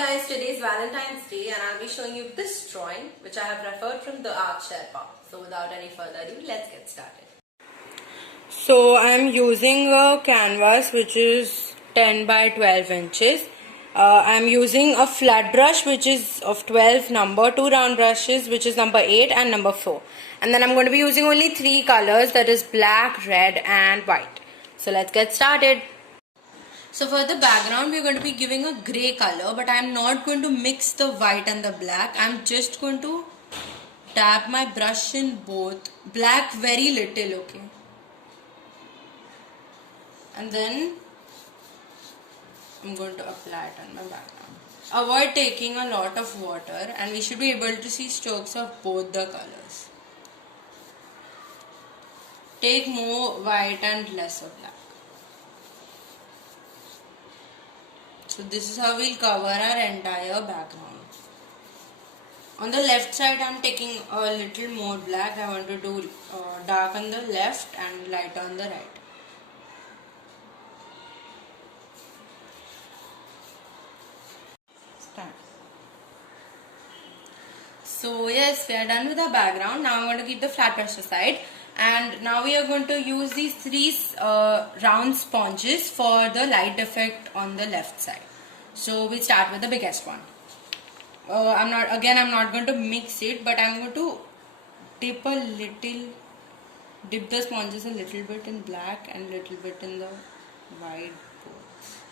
guys, today is Valentine's Day and I'll be showing you this drawing which I have referred from the Art Sherpa. So without any further ado, let's get started. So I'm using a canvas which is 10 by 12 inches. I'm using a flat brush which is of 12 number, 2 round brushes which is number 8 and number 4. And then I'm going to be using only 3 colors, that is black, red and white. So let's get started. So for the background, we're going to be giving a grey color, but I'm not going to mix the white and the black. I'm just going to dab my brush in both. Black very little, okay. And then I'm going to apply it on my background. Avoid taking a lot of water and we should be able to see strokes of both the colors. Take more white and less of black. So this is how we'll cover our entire background. On the left side I am taking a little more black. I want to do dark on the left and light on the right. Start. So yes, we are done with our background. Now I'm going to keep the flat brush aside. And now we are going to use these 3 round sponges for the light effect on the left side. So we start with the biggest one. I'm not going to mix it, but I'm going to dip the sponges a little bit in black and a little bit in the white both.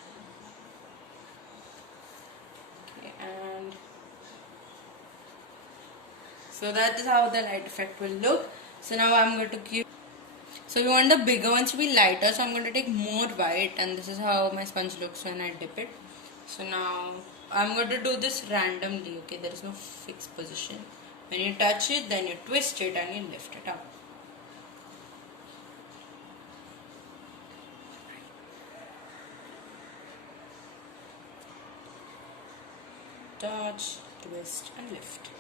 Okay, and so that is how the light effect will look. So now I'm going to give. So we want the bigger ones to be lighter, so I'm going to take more white, and this is how my sponge looks when I dip it. So now I'm going to do this randomly, okay, there is no fixed position. When you touch it, then you twist it and you lift it up. Touch, twist and lift.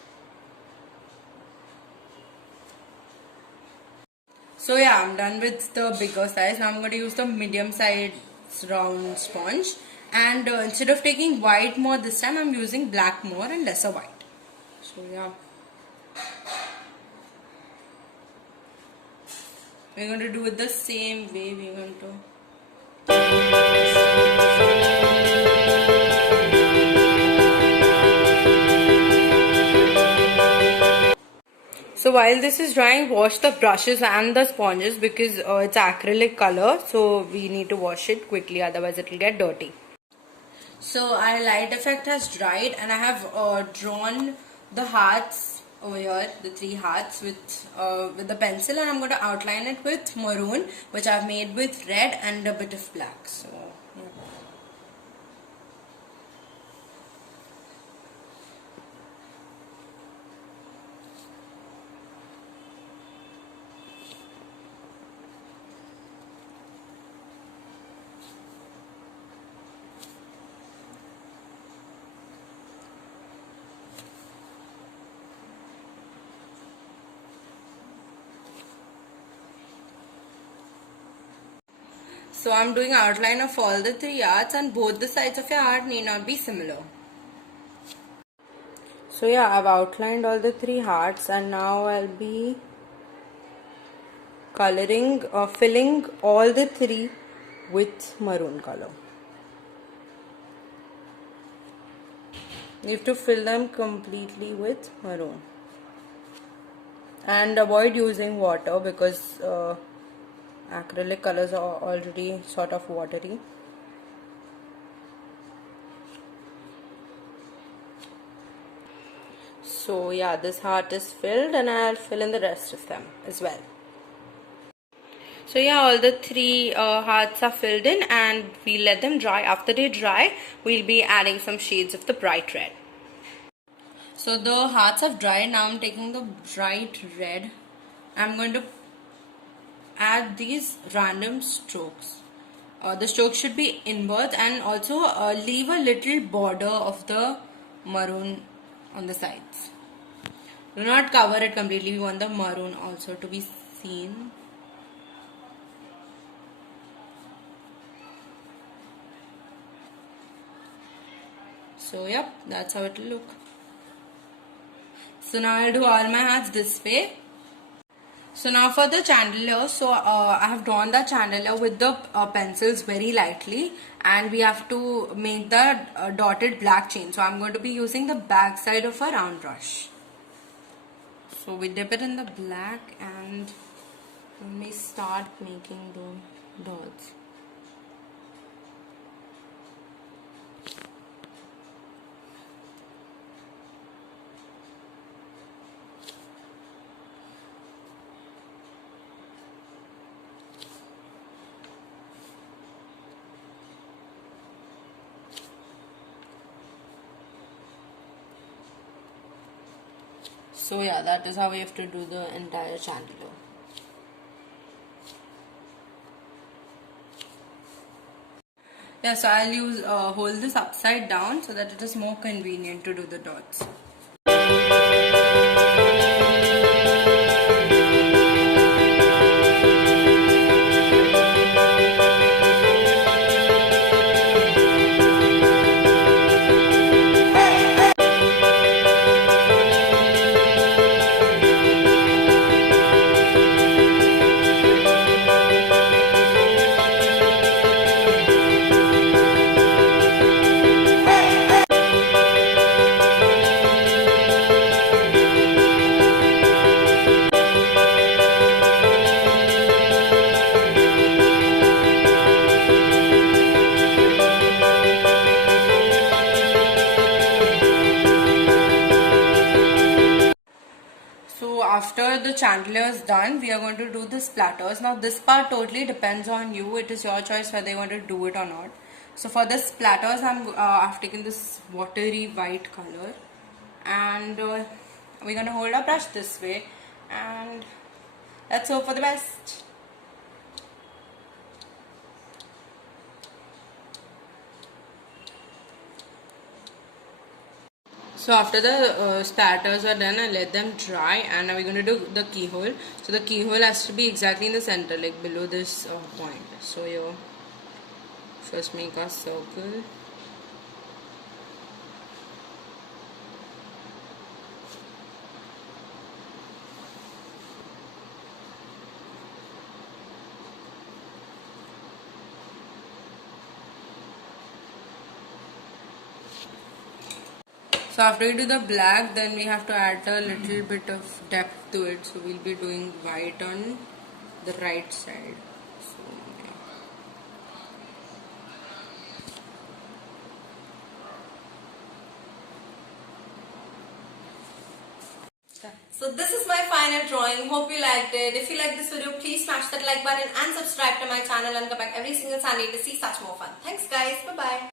So yeah, I'm done with the bigger size. Now I'm going to use the medium size round sponge. And instead of taking white more this time, I'm using black more and lesser white. So yeah. We're going to do it the same way. We're going to... So while this is drying, wash the brushes and the sponges because it's acrylic color. So we need to wash it quickly, otherwise it will get dirty. So our light effect has dried and I have drawn the hearts over here, the 3 hearts with the pencil, and I'm going to outline it with maroon, which I've made with red and a bit of black. So yeah. So I'm doing outline of all the 3 hearts, and both the sides of your heart need not be similar. So yeah, I've outlined all the 3 hearts and now I'll be coloring or filling all the 3 with maroon color. You have to fill them completely with maroon. And avoid using water because acrylic colors are already sort of watery. So yeah, this heart is filled and I'll fill in the rest of them as well. So yeah, all the 3 hearts are filled in and we'll let them dry. After they dry, we'll be adding some shades of the bright red. So the hearts have dried. Now I'm taking the bright red. I'm going to add these random strokes. The strokes should be inwards, and also leave a little border of the maroon on the sides. Do not cover it completely. We want the maroon also to be seen. So yep, that's how it will look. So now I'll do all my hats this way. So now for the chandelier, so I have drawn the chandelier with the pencils very lightly, and we have to make the dotted black chain. So I'm going to be using the back side of a round brush. So we dip it in the black and we start making the dots. So yeah, that is how we have to do the entire chandelier. Yeah, so I'll use hold this upside down so that it is more convenient to do the dots. So after the chandelier is done, we are going to do the splatters. Now this part totally depends on you. It is your choice whether you want to do it or not. So for the splatters, I've taken this watery white color, and we're going to hold our brush this way, and let's hope for the best. So after the splatters are done, I let them dry, and now we're going to do the keyhole. So the keyhole has to be exactly in the center, like below this point. So you first make a circle. So after we do the black, then we have to add a little bit of depth to it. So we'll be doing white on the right side. So this is my final drawing. Hope you liked it. If you like this video, please smash that like button and subscribe to my channel and come back every single Sunday to see such more fun. Thanks guys. Bye bye.